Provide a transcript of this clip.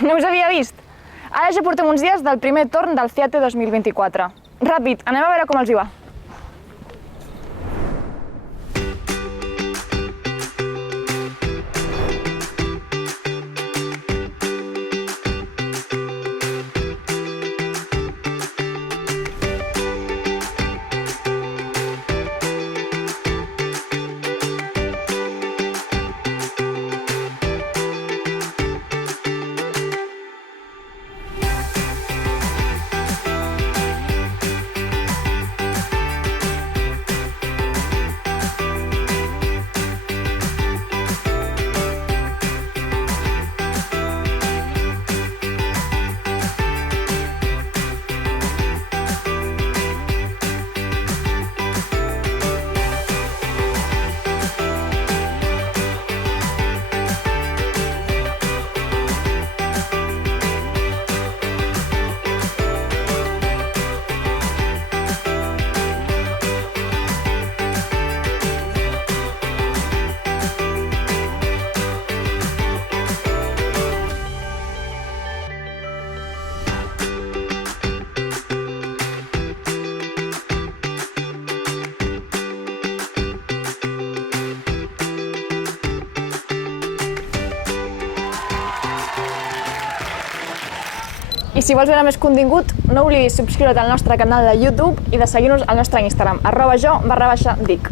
No us havia vist? Ara ja portem uns dies del primer torn del FIAT 2024. Ràpid, anem a veure com els hi va. I si vols veure més contingut, no oblidis subscriure't al nostre canal de YouTube i de seguir-nos al nostre Instagram, @jo_dic.